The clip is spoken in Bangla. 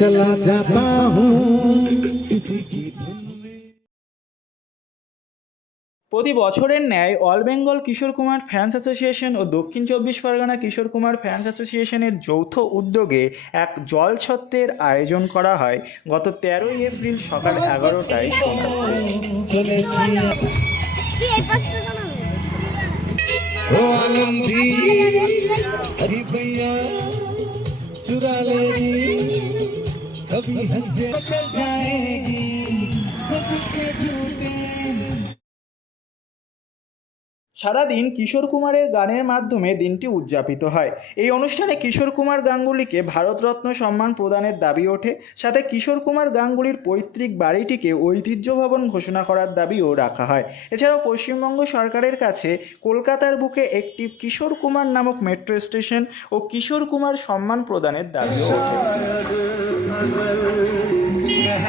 चला जाता हूँ किसी की धुन में প্রতি বছরের ন্যায় all Bengal Kishore Kumar fans association ও দক্ষিণ চব্বিশ পরগনা কিশোর কুমার ফ্যান্স অ্যাসোসিয়েশনের যৌথ উদ্যোগে এক জল ছত্রের আয়োজন করা হয় গত তেরোই এপ্রিল সকাল এগারোটায় সোনারপুরে कभी हंस के चल जाएगी हंस के झूठे সারাদিন কিশোর কুমারের গানের মাধ্যমে দিনটি উদযাপিত হয় এই অনুষ্ঠানে কিশোর কুমার গাঙ্গুলিকে ভারতরত্ন সম্মান প্রদানের দাবি ওঠে সাথে কিশোর কুমার গাঙ্গুলির পৈতৃক বাড়িটিকে ঐতিহ্য ভবন ঘোষণা করার দাবিও রাখা হয় এছাড়াও পশ্চিমবঙ্গ সরকারের কাছে কলকাতার বুকে একটি কিশোর কুমার নামক মেট্রো স্টেশন ও কিশোর কুমার সম্মান প্রদানের দাবিও ওঠে Thank.